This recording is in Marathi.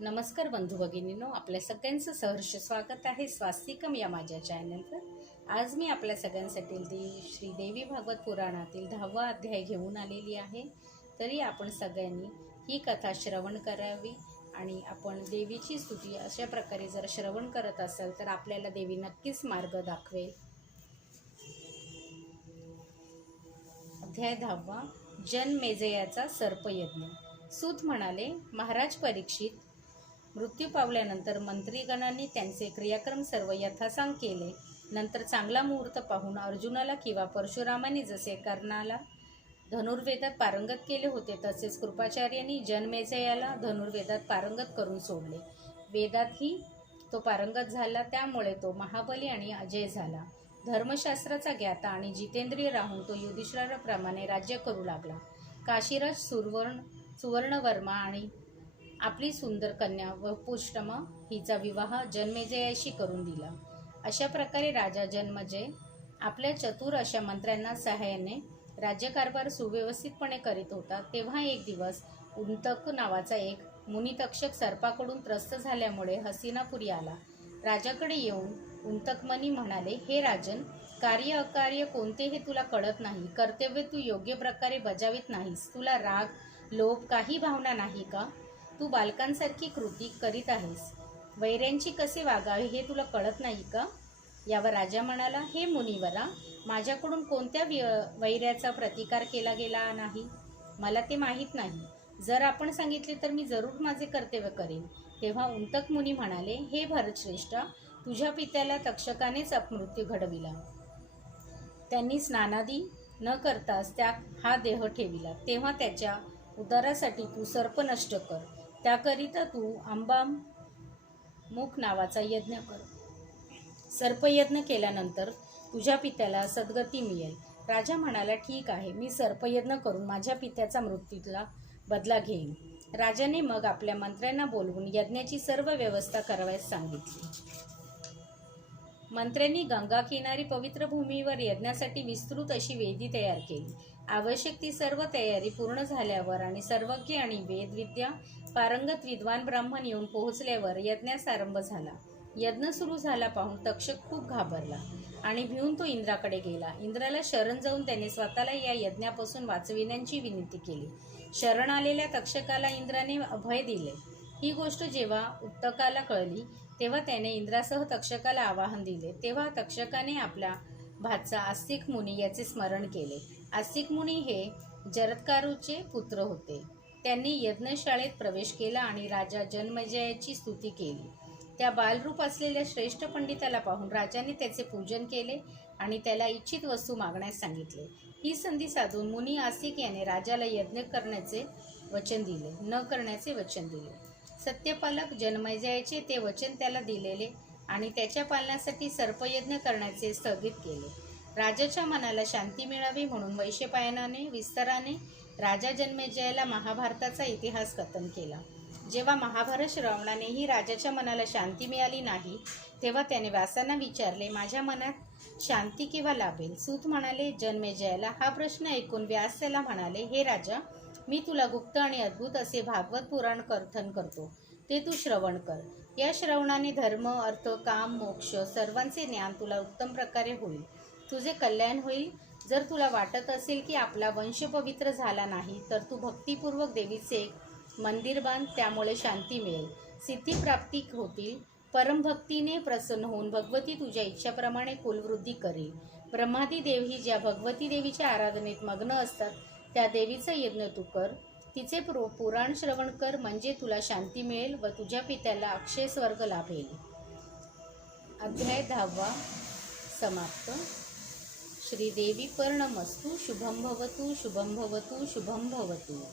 नमस्कार बंधू भगिनीनो आपल्या सगळ्यांचं सहर्ष स्वागत आहे स्वास्तिकम या माझ्या चॅनलवर आज मी आपल्या सगळ्यांसाठी ती श्री देवी भागवत पुराणातील दहावा अध्याय घेऊन आलेली आहे. तरी आपण सगळ्यांनी ही कथा श्रवण करावी आणि आपण देवीची स्तुती अशा प्रकारे जर श्रवण करत असाल तर आपल्याला देवी नक्कीच मार्ग दाखवेल. अध्याय दहावा जनमेजयाचा सर्पयज्ञ. सूत म्हणाले महाराज परीक्षित मृत्यू पावल्यानंतर मंत्रीगणांनी त्यांचे क्रियाक्रम सर्व यथासांग केले. नंतर चांगला मुहूर्त पाहून अर्जुनाला किंवा परशुरामाने जसे कर्णाला धनुर्वेदात पारंगत केले होते तसेच कृपाचार्यांनी जनमेजयाला धनुर्वेदात पारंगत करून सोडले. वेदातही तो पारंगत झाला त्यामुळे तो महाबली आणि अजय झाला. धर्मशास्त्राचा ज्ञाता आणि जितेंद्रिय राहून तो युधिष्ठिराप्रमाणे राज्य करू लागला. काशीराज सुवर्ण सुवर्णवर्मा आणि आपली सुंदर कन्या व पुष्टमा हिचा विवाह जन्मेजयाशी करून दिला. अशा प्रकारे राजा जन्मजय आपल्या चतुर अशा मंत्र्यांना सहाय्याने राज्यकारभार सुव्यवस्थितपणे करीत होता. तेव्हा एक दिवस उंतक नावाचा एक मुनितक्षक सर्पाकडून त्रस्त झाल्यामुळे हसिनापुरी आला. राजाकडे येऊन उंतकमनी म्हणाले हे राजन कार्य अकार्य कोणते हे तुला कळत नाही. कर्तव्य तू योग्य प्रकारे बजावित नाहीस. तुला राग लोभ काही भावना नाही का? तू बालकांसारखी कृती करीत आहेस. वैऱ्यांची कसे वागावे हे तुला कळत नाही का? यावर राजा म्हणाला हे मुनिवरा माझ्याकडून कोणत्या व्य- वैऱ्याचा प्रतिकार केला गेला नाही? मला ते माहीत नाही. जर आपण सांगितले तर मी जरूर माझे कर्तव्य करेन. तेव्हा उंतक मुनी म्हणाले हे भरतश्रेष्ठा तुझ्या पित्याला तक्षकानेच अपमृत्यू घडविला. त्यांनी स्नानादी न करताच त्या हा देह ठेविला. तेव्हा त्याच्या उदारासाठी तू सर्प नष्ट कर. त्याकरिता तू आंबाम मुख नावाचा यज्ञ कर. सर्पयज्ञ केल्यानंतर तुझ्या पित्याला सद्गती मिळेल. राजा म्हणाला ठीक आहे मी सर्पयज्ञ करून माझ्या पित्याचा मृत्यूला बदला घेईन. राजाने मग आपल्या मंत्र्यांना बोलवून यज्ञाची सर्व व्यवस्था करावयास सांगितली. मंत्र्यांनी गंगा किनारी पवित्र भूमीवर यज्ञासाठी विस्तृत अशी वेदी तयार केली. आवश्यक ती सर्व तयारी पूर्ण झाल्यावर आणि सर्वज्ञ आणि वेदविद्या पारंगत विद्वान ब्राह्मण येऊन पोहोचल्यावर यज्ञास आरंभ झाला. यज्ञ सुरू झाला पाहून तक्षक खूप घाबरला आणि भिवून तो इंद्राकडे गेला. इंद्राला शरण जाऊन त्याने स्वतःला या यज्ञापासून वाचविण्याची विनंती केली. शरण आलेल्या तक्षकाला इंद्राने अभय दिले. ही गोष्ट जेव्हा उत्तकाला कळली तेव्हा त्याने इंद्रासह तक्षकाला आवाहन दिले. तेव्हा तक्षकाने आपला भाचा आस्तिक मुनी याचे स्मरण केले. आस्तिक मुनी हे जरत्कारूचे पुत्र होते. त्यांनी यज्ञशाळेत प्रवेश केला आणि राजा जन्मजयाची स्तुती केली. त्या बालरूप असलेल्या श्रेष्ठ पंडिताला पाहून राजाने त्याचे पूजन केले आणि त्याला इच्छित वस्तू मागण्यास सांगितले. ही संधी साधून मुनी आसिक याने राजाला यज्ञ करण्याचे वचन दिले. न करण्याचे वचन दिले. सत्यपालक जन्मजयाचे ते वचन त्याला दिलेले आणि त्याच्या पालनासाठी सर्पयज्ञ करण्याचे स्थगित केले. राजाच्या मनाला शांती मिळावी म्हणून वैशपायनाने विस्ताराने राजा जन्मेजयाला महाभारताचा इतिहास कथन केला. जेव्हा महाभारत श्रवणानेही राजाच्या मनाला शांती मिळाली नाही तेव्हा त्याने व्यासांना विचारले माझ्या मनात शांती केव्हा लाभेल सूत म्हणाले जन्मेजयाला हा प्रश्न ऐकून व्यास त्याला म्हणाले हे राजा मी तुला गुप्त आणि अद्भुत असे भागवत पुराण कथन करतो ते तू श्रवण कर. या श्रवणाने धर्म अर्थ काम मोक्ष सर्वांचे ज्ञान तुला उत्तम प्रकारे होईल. तुझे कल्याण होईल. जर तुला वाटत असेल की आपला वंश पवित्र झाला नाही तर तू भक्तिपूर्वक देवीचे मंदिर बांध त्यामुळे शांती मिळेल. सिद्धिप्राप्ती होतील. परमभक्तीने प्रसन्न होऊन भगवती तुझ्या इच्छाप्रमाणे कुलवृद्धी करेल. ब्रह्मादी देव ही ज्या भगवती देवीच्या आराधनेत मग्न असतात त्या देवीचा यज्ञ तू कर. तिचे पुरो पुराण श्रवण कर म्हणजे तुला शांती मिळेल व तुझ्या पित्याला अक्षय स्वर्ग लाभेल. अध्याय दहावा समाप्त. श्रीदेवी पर्णमस्तु शुभं भवतु शुभम भवतु शुभं भवतु.